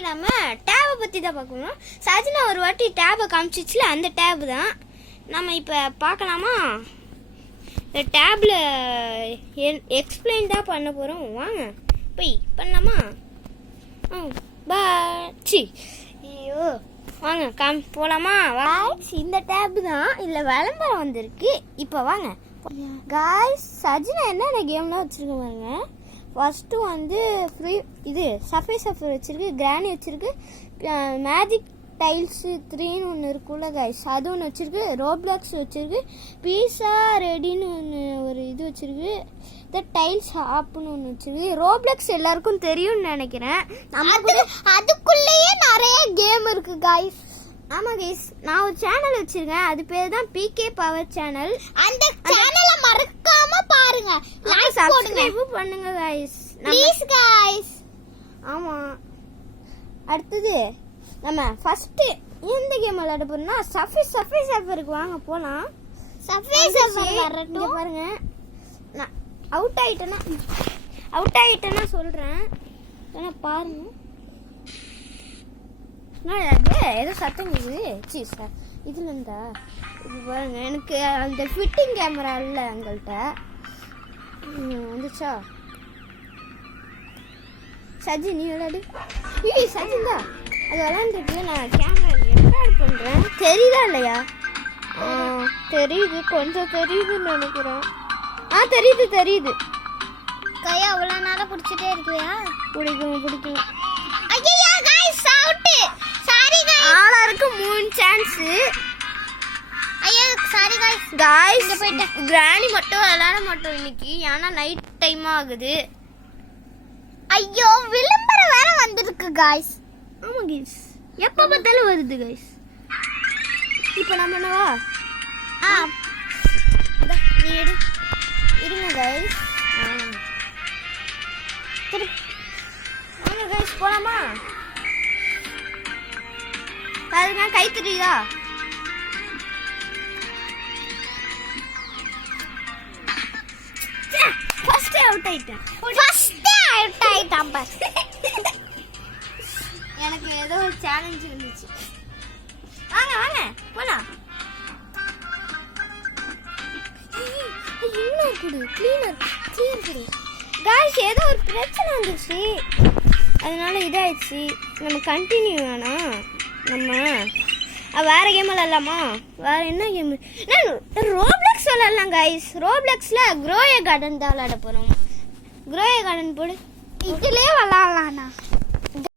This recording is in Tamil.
இன்னைக்கு நம்ம டேபை பற்றி தான் பார்க்கணும். சஜினா ஒரு வாட்டி டேபை காமிச்சிச்சுல, அந்த டேபு தான் நம்ம இப்போ பார்க்கலாமா? இந்த டேபில் எக்ஸ்பிளைன் தான் பண்ண போகிறோம். வாங்க போய் பண்ணலாமா? பாச்சி ஐயோ வாங்க போகலாமா? இந்த டேபு தான் இதில் விளம்பரம் வந்திருக்கு. இப்போ வாங்க காய்ஸ். சஜினா என்னென்ன கேம்லாம் வச்சுருக்க பாருங்க. ஃபஸ்ட்டு வந்து ஃப்ரீ இது சஃபே சஃபர் வச்சுருக்கு, கிரானி வச்சுருக்கு, மேஜிக் டைல்ஸு 3ன்னு ஒன்று இருக்குல்ல காய்ஸ், அது ஒன்று வச்சுருக்கு, ரோப்ளாக்ஸ் வச்சுருக்கு, பீஸா ரெடின்னு ஒன்று ஒரு இது வச்சுருக்கு, இந்த டைல்ஸ் ஆப்னு ஒன்று வச்சுருக்கு. ரோப்ளாக்ஸ் எல்லாருக்கும் தெரியும்னு நினைக்கிறேன். அதுக்குள்ளேயே நிறைய கேம் இருக்குது காய்ஸ். ஆமாம் கைஸ், நான் ஒரு சேனல் வச்சிருக்கேன், அது பேர் தான் பிகே பவர் சேனல். அந்த சேனலை மறக்காம பாருங்க, லைக் சப்ஸ்கிரைப் பண்ணுங்க கைஸ், ப்ளீஸ் கைஸ். ஆமாம், அடுத்தது நம்ம ஃபர்ஸ்ட் எந்த கேம் விளையாட போறோம்னா சஃபே சஃபருக்கு வாங்க போலாம். சஃபே சஃபர் வரட்டும். பாருங்க, நான் அவுட் ஆயிட்டேன்னா சொல்றேன், ஏன்னா பாருங்க ஏதோ சத்தம் இருக்குது. சார் இதுல இருந்தா இது பாருங்க, எனக்கு அந்த ஃபிட்டிங் கேமரா இல்லை எங்கள்கிட்ட வந்துச்சா. சஜி நீ விளையாடு. சஜிந்தா அது விளையாண்டுட்டு நான் கேமரா ரெக்கார்ட் பண்ணுறேன். தெரியுதா இல்லையா? தெரியுது, கொஞ்சம் தெரியுதுன்னு நினைக்கிறேன். தெரியுது. கையா அவ்வளோ நேரம் பிடிச்சிட்டே இருக்குவியா? பிடிக்கும். ஐயா गाइस அவுட். சாரி गाइस, ஆளாருக்கு 3 சான்ஸ். ஐயா சாரி गाइस இங்க போய்ட்டு கிரானி மட்டும் விளையாட மாட்டோம் இன்னைக்கு, ஏன்னா நைட் டைம் ஆகுது. ஐயோ விளம்பரம் வேற வந்திருக்கு गाइस. ஆமா गाइस, எப்ப பார்த்தாலும் வருது गाइस. இப்போ நம்ம என்னவா நீ எடு இருங்க गाइस. வாங்க गाइस போலாமா? பாருங்க கை தெரியுதா? ஃபர்ஸ்ட் அவுட் ஆயிட்டேன் பாஸ். எனக்கு ஏதோ ஒரு சேலஞ்ச் வந்துச்சு. வாங்க போலாம். என்ன குடு கிளீனர் குடு गाइस, ஏதோ ஒரு பிரச்சனை வந்துச்சு, அதனால இதாயிடுச்சு. நம்ம கண்டினியூ வேணாம், நம்ம வேற கேம் விளையாடலாமா? வேற என்ன கேம்? ரோப்ளாக்ஸ் விளையாடலாம் गाइस. ரோப்ளாக்ஸ்ல க்ரோயே கார்டன் தான் விளையாட போறோம். க்ரோயே கார்டன் போடு, இதுலயே விளையாடலாம்.